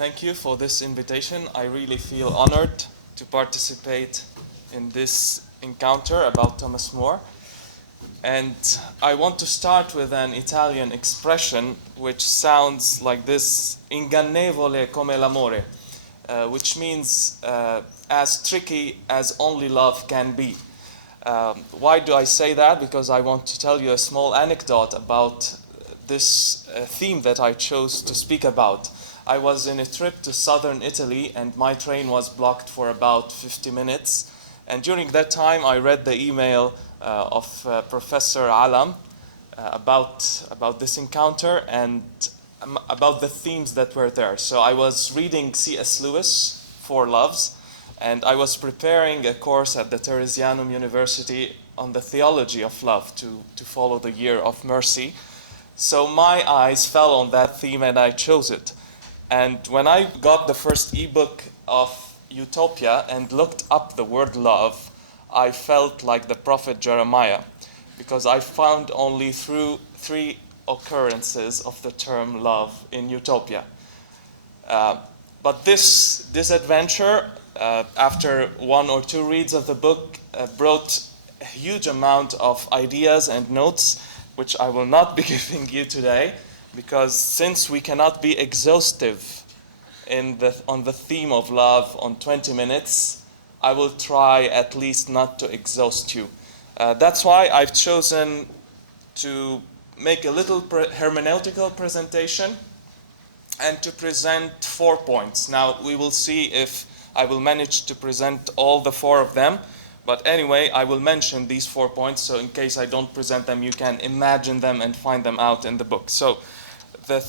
Thank you for this invitation. I really feel honored to participate in this encounter about Thomas More. And I want to start with an Italian expression which sounds like this, ingannevole come l'amore, which means as tricky as only love can be. Why do I say that? Because I want to tell you a small anecdote about this theme that I chose to speak about. I was in a trip to southern Italy and my train was blocked for about 50 minutes. And during that time I read the email of Professor Alam about this encounter and about the themes that were there. So I was reading C.S. Lewis, Four Loves, and I was preparing a course at the Theresianum University on the theology of love to follow the year of mercy. So my eyes fell on that theme and I chose it. And when I got the first ebook of Utopia and looked up the word love, I felt like the prophet Jeremiah, because I found only three occurrences of the term love in Utopia. But this adventure, after one or two reads of the book, brought a huge amount of ideas and notes, which I will not be giving you today, because since we cannot be exhaustive on the theme of love on 20 minutes, I will try at least not to exhaust you. That's why I've chosen to make a little hermeneutical presentation and to present 4 points. Now, we will see if I will manage to present all the 4 of them. But anyway, I will mention these 4 points, so in case I don't present them, you can imagine them and find them out in the book. So the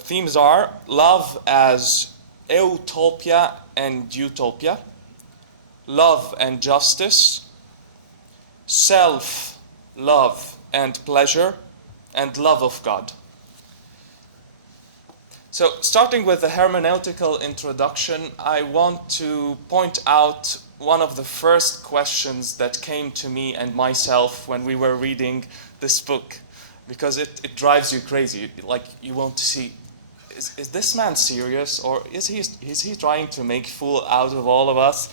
themes are love as Utopia and Utopia, love and justice, self, love and pleasure, and love of God. So starting with the hermeneutical introduction, I want to point out one of the first questions that came to me and myself when we were reading this book, because it drives you crazy. Like, you want to see, is this man serious, or is he trying to make fool out of all of us?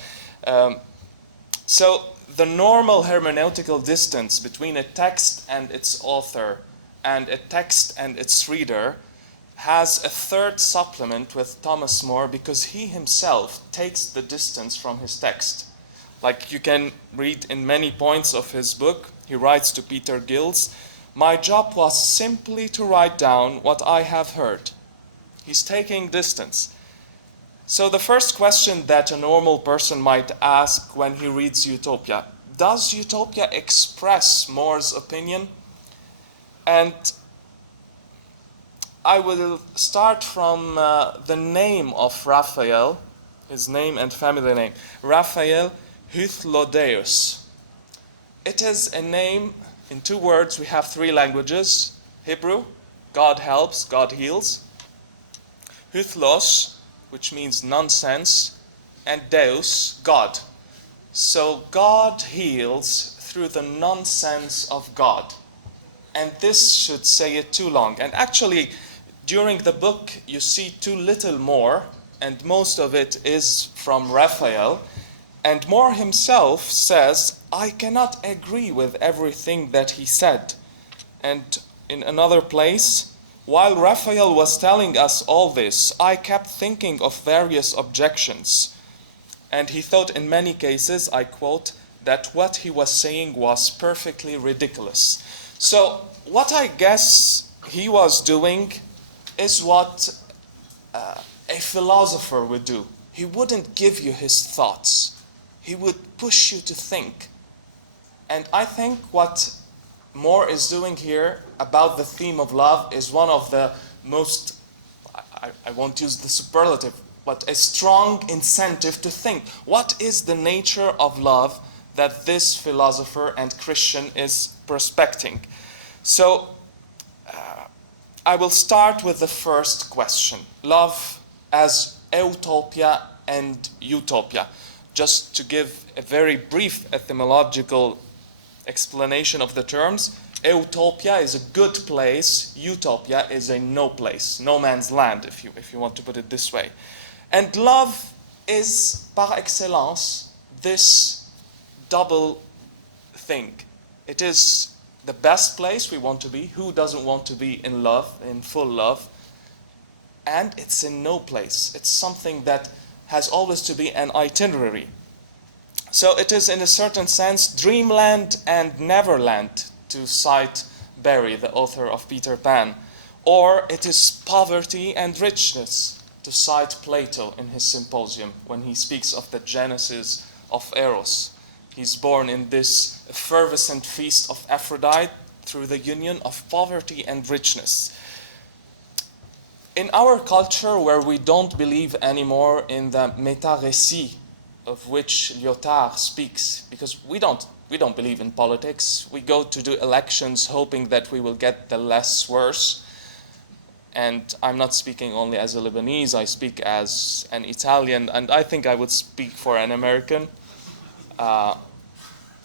So the normal hermeneutical distance between a text and its author and a text and its reader has a third supplement with Thomas More, because he himself takes the distance from his text. Like you can read in many points of his book, he writes to Peter Gills, "My job was simply to write down what I have heard." He's taking distance. So the first question that a normal person might ask when he reads Utopia, does Utopia express More's opinion? And I will start from the name of Raphael, his name and family name. Raphael Hythlodeus. It is a name in 2 words. We have 3 languages. Hebrew, God helps, God heals. Hythlos, which means nonsense. And Deus, God. So God heals through the nonsense of God. And this should say it too long. And actually, during the book, you see too little More, and most of it is from Raphael. And More himself says, I cannot agree with everything that he said. And in another place, while Raphael was telling us all this, I kept thinking of various objections. And he thought in many cases, I quote, that what he was saying was perfectly ridiculous. So what I guess he was doing is what a philosopher would do. He wouldn't give you his thoughts. He would push you to think. And I think what More is doing here about the theme of love is one of the most, I won't use the superlative, but a strong incentive to think. What is the nature of love that this philosopher and Christian is prospecting? So I will start with the first question. Love as Utopia and Utopia. Just to give a very brief etymological explanation of the terms, Utopia is a good place, Utopia is a no place, no man's land, if you want to put it this way. And love is, par excellence, this double thing. It is the best place we want to be. Who doesn't want to be in love, in full love? And it's in no place. It's something that has always to be an itinerary. So it is, in a certain sense, dreamland and neverland, to cite Barry, the author of Peter Pan. Or it is poverty and richness, to cite Plato in his Symposium, when he speaks of the genesis of Eros. He's born in this effervescent feast of Aphrodite through the union of poverty and richness. In our culture, where we don't believe anymore in the méta-récit of which Lyotard speaks, because we don't believe in politics. We go to do elections hoping that we will get the less worse. And I'm not speaking only as a Lebanese, I speak as an Italian, and I think I would speak for an American.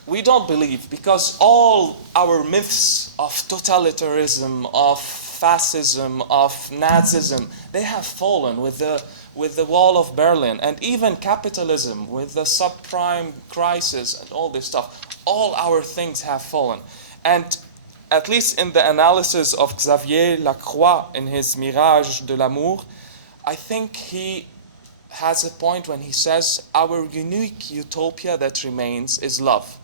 We don't believe, because all our myths of totalitarianism, of fascism, of Nazism, they have fallen with the wall of Berlin, and even capitalism with the subprime crisis and all this stuff. All our things have fallen. And at least in the analysis of Xavier Lacroix in his Mirage de l'Amour, I think he has a point when he says our unique utopia that remains is love.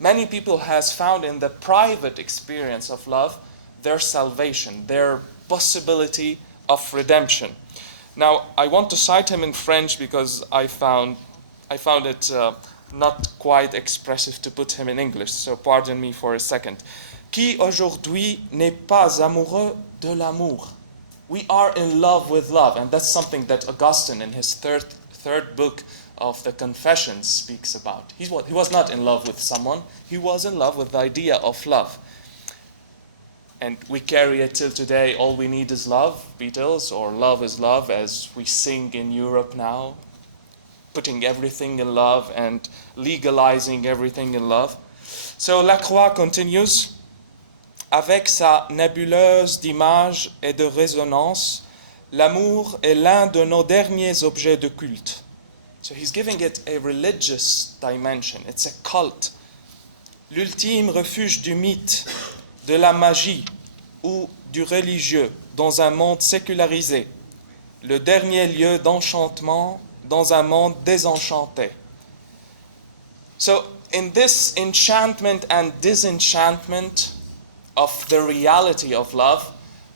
Many people has found in the private experience of love their salvation, their possibility of redemption. Now, I want to cite him in French because I found it not quite expressive to put him in English, so pardon me for a second. Qui aujourd'hui n'est pas amoureux de l'amour? We are in love with love, and that's something that Augustine in his third book of the Confessions speaks about. He was not in love with someone, he was in love with the idea of love. And we carry it till today, all we need is love, Beatles, or love is love, as we sing in Europe now, putting everything in love and legalizing everything in love. So Lacroix continues, avec sa nébuleuse d'images et de résonances, l'amour est l'un de nos derniers objets de culte. So he's giving it a religious dimension, it's a cult. L'ultime refuge du mythe, de la magie ou du religieux dans un monde sécularisé, le dernier lieu d'enchantement dans un monde désenchanté. So in this enchantment and disenchantment of the reality of love,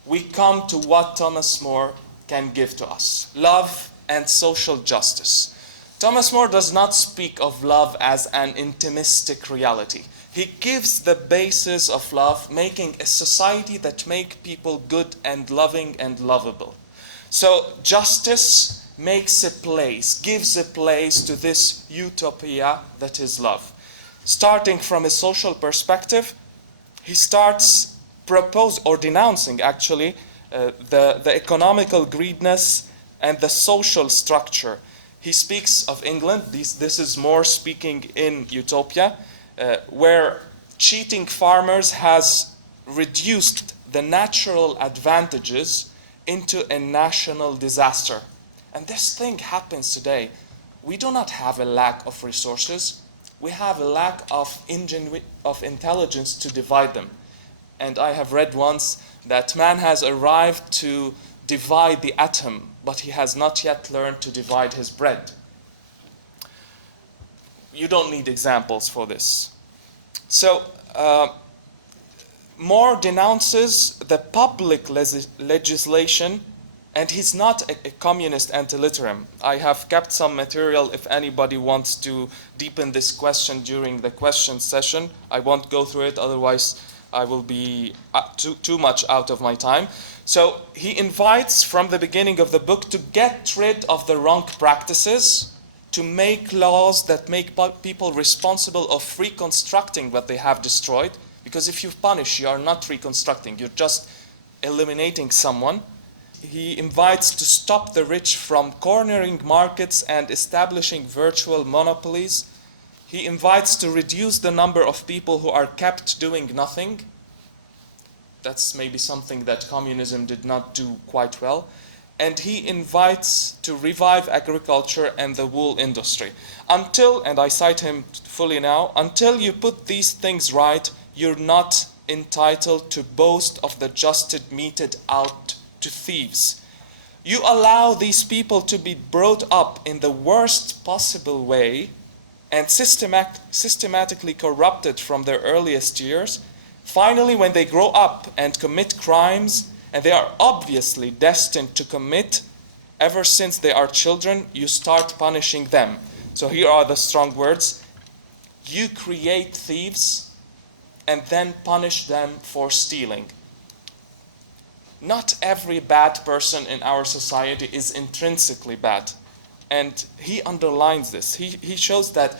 we come to what Thomas More can give to us, love and social justice. Thomas More does not speak of love as an intimistic reality. He gives the basis of love, making a society that makes people good and loving and lovable. So justice makes a place, gives a place to this utopia that is love. Starting from a social perspective, he starts denouncing actually the economical greediness and the social structure. He speaks of England, this is More speaking in Utopia, where cheating farmers has reduced the natural advantages into a national disaster. And this thing happens today. We do not have a lack of resources. We have a lack of intelligence to divide them. And I have read once that man has arrived to divide the atom, but he has not yet learned to divide his bread. You don't need examples for this. So, More denounces the public legislation, and he's not a communist antiliterum. I have kept some material if anybody wants to deepen this question during the question session. I won't go through it, otherwise I will be too much out of my time. So he invites from the beginning of the book to get rid of the wrong practices, to make laws that make people responsible of reconstructing what they have destroyed. Because if you punish, you are not reconstructing, you're just eliminating someone. He invites to stop the rich from cornering markets and establishing virtual monopolies. He invites to reduce the number of people who are kept doing nothing. That's maybe something that communism did not do quite well. And he invites to revive agriculture and the wool industry. Until, and I cite him fully now, until you put these things right, you're not entitled to boast of the justice meted out to thieves. You allow these people to be brought up in the worst possible way and systematically corrupted from their earliest years. Finally, when they grow up and commit crimes, and they are obviously destined to commit ever since they are children, you start punishing them. So here are the strong words. You create thieves and then punish them for stealing. Not every bad person in our society is intrinsically bad. And he underlines this. He shows that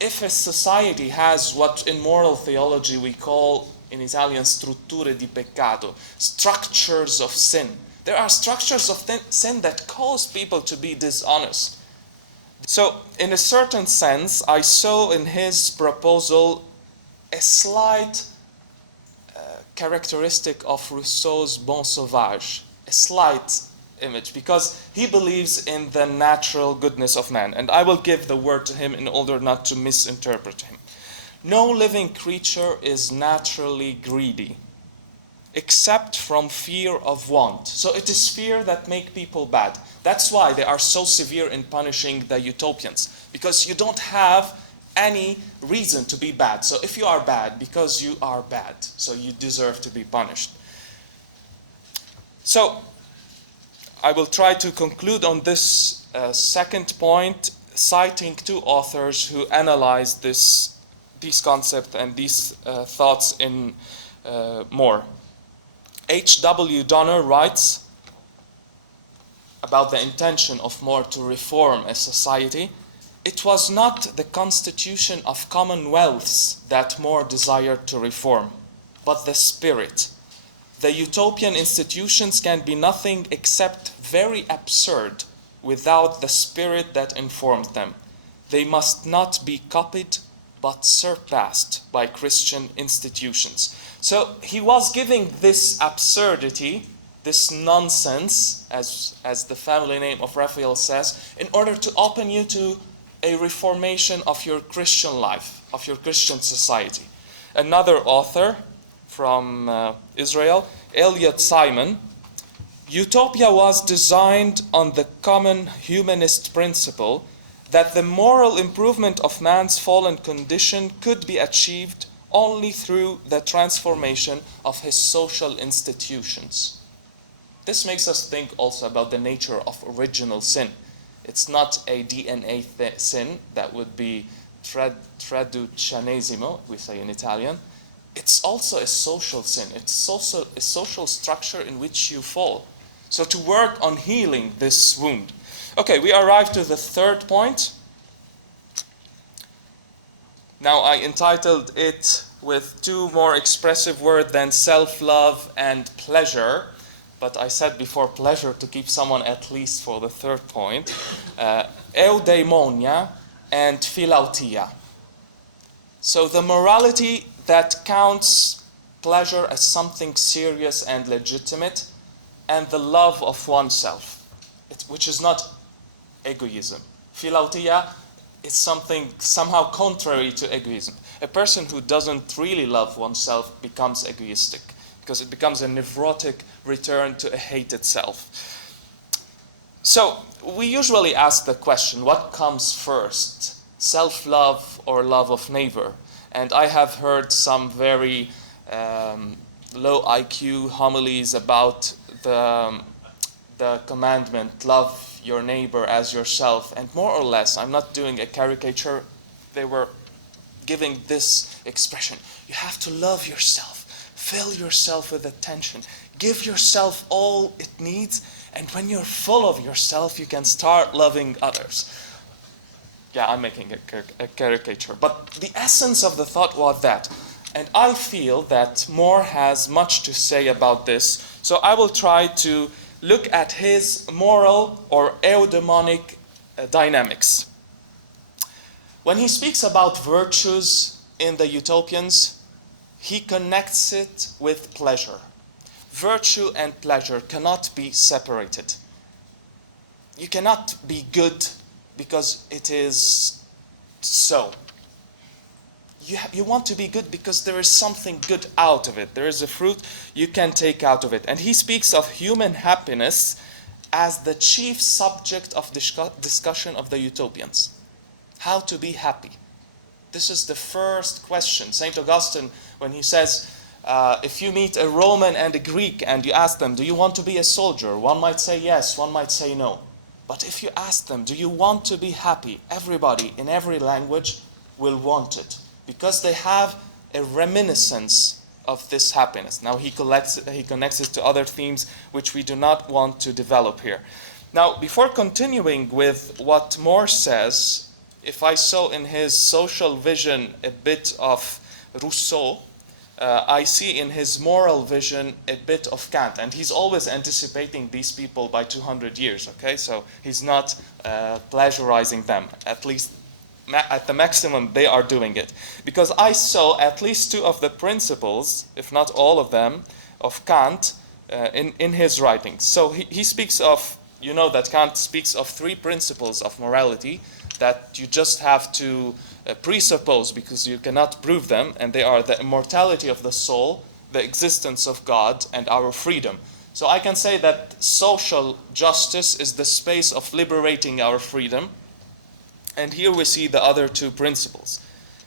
if a society has what in moral theology we call in Italian strutture di peccato, structures of sin. There are structures of sin that cause people to be dishonest. So in a certain sense, I saw in his proposal a slight characteristic of Rousseau's Bon Sauvage, a slight image, because he believes in the natural goodness of man. And I will give the word to him in order not to misinterpret him. No living creature is naturally greedy, except from fear of want. So it is fear that makes people bad. That's why they are so severe in punishing the utopians, because you don't have any reason to be bad. So if you are bad, because you are bad, so you deserve to be punished. So I will try to conclude on this second point, citing two authors who analyze these concepts and these thoughts in more. H.W. Donner writes about the intention of More to reform a society. It was not the constitution of commonwealths that More desired to reform, but the spirit. The utopian institutions can be nothing except very absurd without the spirit that informed them. They must not be copied but surpassed by Christian institutions. So he was giving this absurdity, this nonsense, as the family name of Raphael says, in order to open you to a reformation of your Christian life, of your Christian society. Another author from Israel, Elliot Simon, Utopia was designed on the common humanist principle that the moral improvement of man's fallen condition could be achieved only through the transformation of his social institutions. This makes us think also about the nature of original sin. It's not a DNA sin that would be traducianesimo, we say in Italian. It's also a social sin. It's also a social structure in which you fall. So to work on healing this wound. Okay, we arrive to the third point. Now I entitled it with two more expressive words than self-love and pleasure. But I said before pleasure to keep someone at least for the third point. Eudaimonia and philautia. So the morality that counts pleasure as something serious and legitimate, and the love of oneself, which is not egoism. Philautia is something somehow contrary to egoism. A person who doesn't really love oneself becomes egoistic, because it becomes a neurotic return to a hated self. So we usually ask the question, what comes first, self-love or love of neighbor? And I have heard some very low IQ homilies about the commandment, love your neighbor as yourself. And more or less, I'm not doing a caricature, they were giving this expression. You have to love yourself. Fill yourself with attention. Give yourself all it needs. And when you're full of yourself, you can start loving others. Yeah, I'm making a caricature. But the essence of the thought was that. And I feel that More has much to say about this. So I will try to look at his moral or eudaimonic dynamics. When he speaks about virtues in the utopians, he connects it with pleasure. virtue and pleasure cannot be separated. You cannot be good because it is so. You want to be good because there is something good out of it. There is a fruit you can take out of it. And he speaks of human happiness as the chief subject of discussion of the Utopians. How to be happy. This is the first question. St. Augustine, when he says, if you meet a Roman and a Greek and you ask them, do you want to be a soldier? One might say yes, one might say no. But if you ask them, do you want to be happy? Everybody in every language will want it, because they have a reminiscence of this happiness. Now he connects it to other themes which we do not want to develop here. Now, before continuing with what More says, if I saw in his social vision a bit of Rousseau, I see in his moral vision a bit of Kant. And he's always anticipating these people by 200 years, okay? So he's not plagiarizing them. At least at the maximum, they are doing it. Because I saw at least two of the principles, if not all of them, of Kant in his writings. So he speaks of, you know that Kant speaks of three principles of morality that you just have to presuppose because you cannot prove them, and they are the immortality of the soul, the existence of God, and our freedom. So I can say that social justice is the space of liberating our freedom. And here we see the other two principles.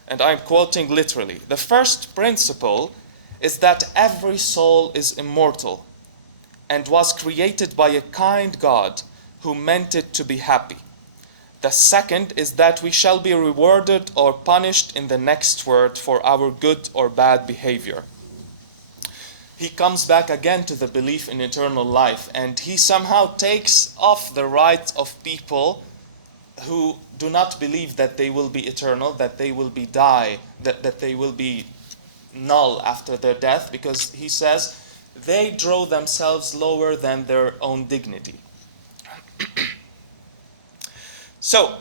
And I'm quoting literally. The first principle is that every soul is immortal and was created by a kind God who meant it to be happy. The second is that we shall be rewarded or punished in the next world for our good or bad behavior. He comes back again to the belief in eternal life, and he somehow takes off the rights of people who do not believe that they will be eternal, that they will be that they will be null after their death, because he says they draw themselves lower than their own dignity. So,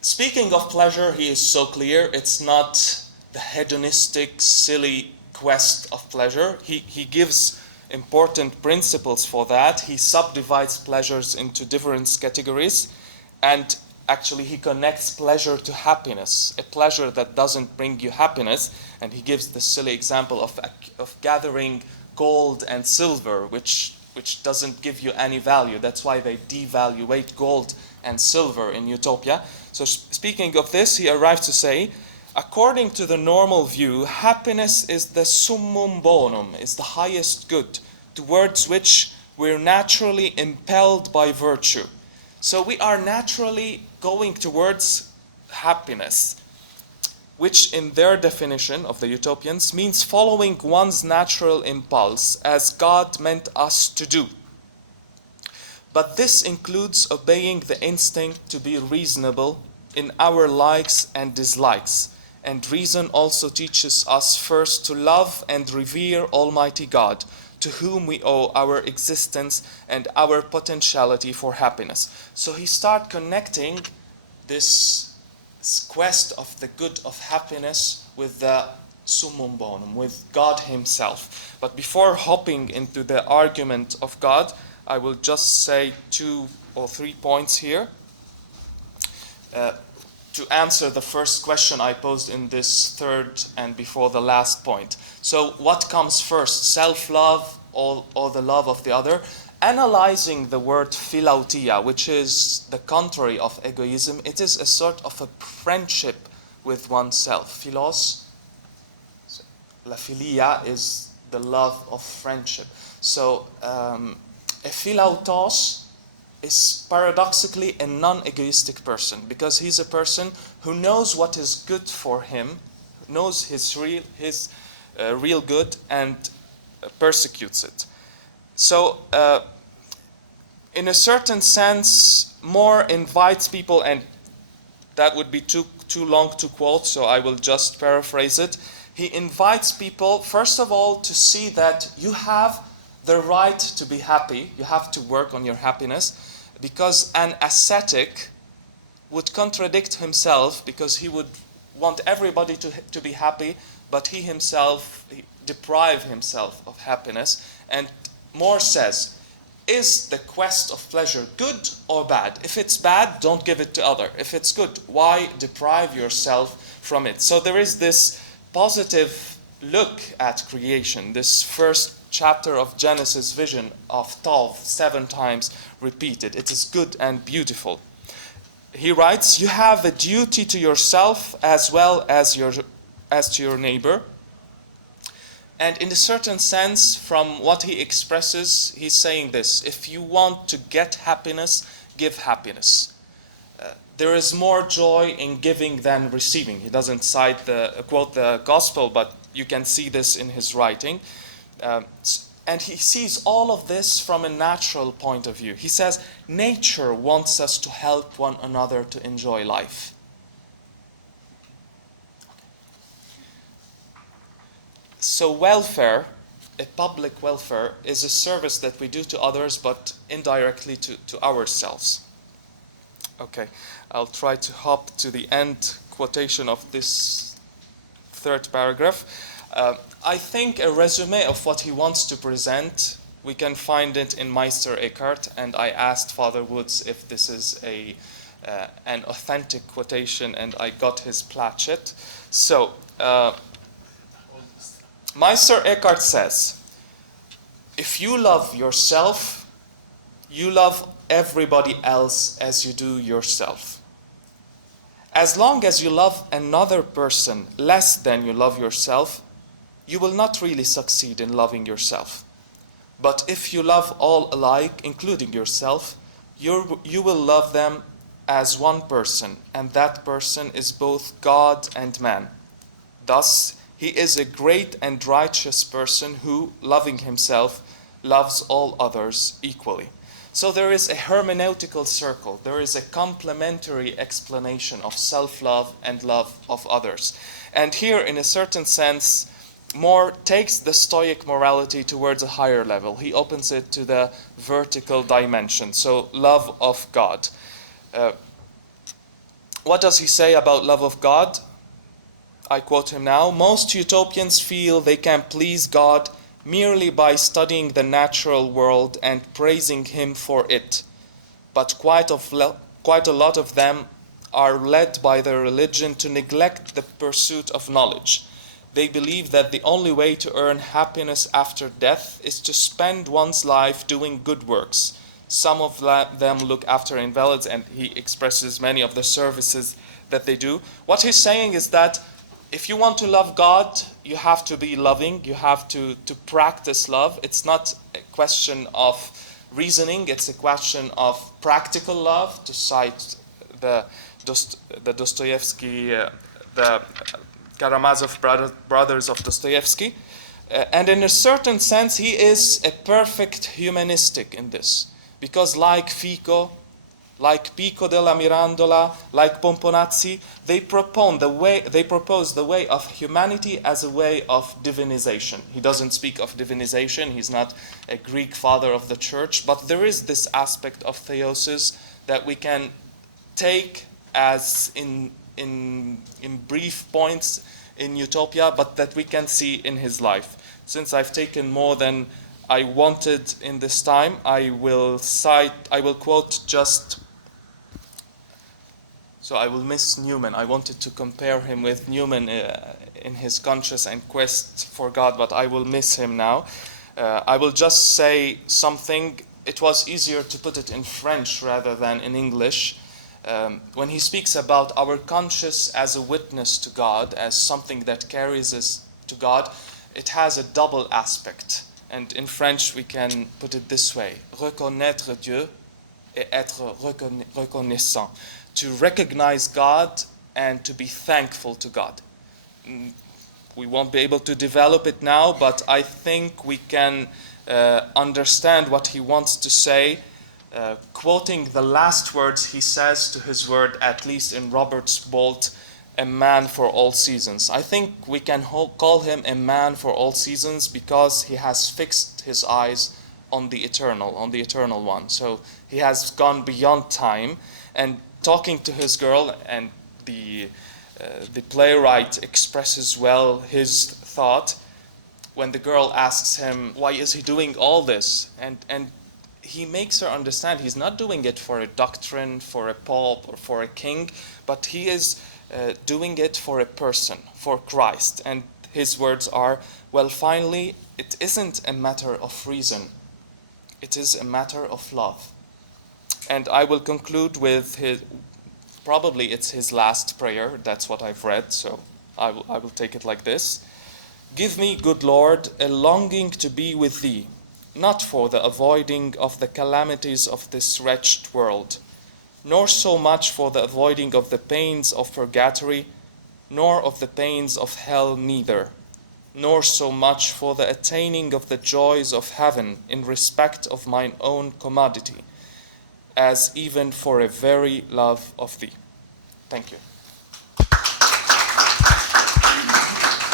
speaking of pleasure, he is so clear. It's not the hedonistic, silly quest of pleasure. He gives important principles for that. He subdivides pleasures into different categories. And actually, he connects pleasure to happiness, a pleasure that doesn't bring you happiness. And he gives the silly example of gathering gold and silver, which doesn't give you any value. That's why they devaluate gold and silver in Utopia. So speaking of this, he arrives to say, according to the normal view, happiness is the summum bonum, is the highest good, towards which we're naturally impelled by virtue. So we are naturally going towards happiness, which in their definition of the Utopians means following one's natural impulse as God meant us to do. But this includes obeying the instinct to be reasonable in our likes and dislikes. And reason also teaches us first to love and revere Almighty God, to whom we owe our existence and our potentiality for happiness. So he starts connecting this quest of the good of happiness with the summum bonum, with God himself. But before hopping into the argument of God, I will just say 2 or 3 points here to answer the first question I posed in this third and before the last point. So what comes first, self-love or the love of the other? Analyzing the word philautia, which is the contrary of egoism, it is a sort of a friendship with oneself. Philos, la philia is the love of friendship. So a philautos is paradoxically a non-egoistic person, because he's a person who knows what is good for him, knows his real good, and persecutes it. So, in a certain sense, More invites people, and that would be too long to quote, so I will just paraphrase it. He invites people, first of all, to see that you have the right to be happy. You have to work on your happiness, because an ascetic would contradict himself, because he would want everybody to be happy, but he himself deprive himself of happiness. And More says, is the quest of pleasure good or bad? If it's bad, don't give it to other. If it's good, why deprive yourself from it? So there is this positive look at creation, this first chapter of Genesis vision of Tov, 7 times repeated. It is good and beautiful. He writes, you have a duty to yourself as well as to your neighbor. And in a certain sense, from what he expresses, he's saying this: if you want to get happiness, give happiness. There is more joy in giving than receiving. He doesn't quote the gospel, but you can see this in his writing. And he sees all of this from a natural point of view. He says, nature wants us to help one another to enjoy life. So welfare, a public welfare, is a service that we do to others, but indirectly to ourselves. Okay, I'll try to hop to the end quotation of this third paragraph. I think a resume of what he wants to present, we can find it in Meister Eckhart, and I asked Father Woods if this is an authentic quotation, and I got his placket. So, Meister Eckhart says, if you love yourself, you love everybody else as you do yourself. As long as you love another person less than you love yourself, you will not really succeed in loving yourself. But if you love all alike, including yourself, you will love them as one person, and that person is both God and man. Thus, he is a great and righteous person who, loving himself, loves all others equally. So there is a hermeneutical circle. There is a complementary explanation of self-love and love of others. And here, in a certain sense, More takes the Stoic morality towards a higher level. He opens it to the vertical dimension, so love of God. What does he say about love of God? I quote him now. Most utopians feel they can please God merely by studying the natural world and praising him for it. But quite a lot of them are led by their religion to neglect the pursuit of knowledge. They believe that the only way to earn happiness after death is to spend one's life doing good works. Some of them look after invalids, and he expresses many of the services that they do. What he's saying is that if you want to love God, you have to be loving, you have to practice love. It's not a question of reasoning, it's a question of practical love, to cite the Dostoevsky, the Karamazov brothers of Dostoevsky. And in a certain sense, he is a perfect humanistic in this. Because like Fico, like Pico della Mirandola, like Pomponazzi, they propose the way of humanity as a way of divinization. He doesn't speak of divinization, he's not a Greek father of the church, but there is this aspect of theosis that we can take as in brief points in Utopia, but that we can see in his life. Since I've taken more than I wanted in this time, I will quote just. So I will miss Newman. I wanted to compare him with Newman in his conscience and quest for God, but I will miss him now. I will just say something. It was easier to put it in French rather than in English. When he speaks about our conscience as a witness to God, as something that carries us to God, it has a double aspect. And in French we can put it this way: reconnaître Dieu et être reconnaissant. To recognize God and to be thankful to God. We won't be able to develop it now, but I think we can understand what he wants to say, quoting the last words he says to his word, at least in Robert's Bolt, a man for all seasons. I think we can call him a man for all seasons because he has fixed his eyes on the eternal one. So he has gone beyond time, and talking to his girl, and the playwright expresses well his thought. when the girl asks him, why is he doing all this? And he makes her understand he's not doing it for a doctrine, for a pope, or for a king, but he is doing it for a person, for Christ. And his words are, well, finally, it isn't a matter of reason. It is a matter of love. And I will conclude with probably it's his last prayer. That's what I've read, so I will take it like this. Give me, good Lord, a longing to be with thee, not for the avoiding of the calamities of this wretched world, nor so much for the avoiding of the pains of purgatory, nor of the pains of hell neither, nor so much for the attaining of the joys of heaven in respect of mine own commodity, as even for a very love of thee. Thank you.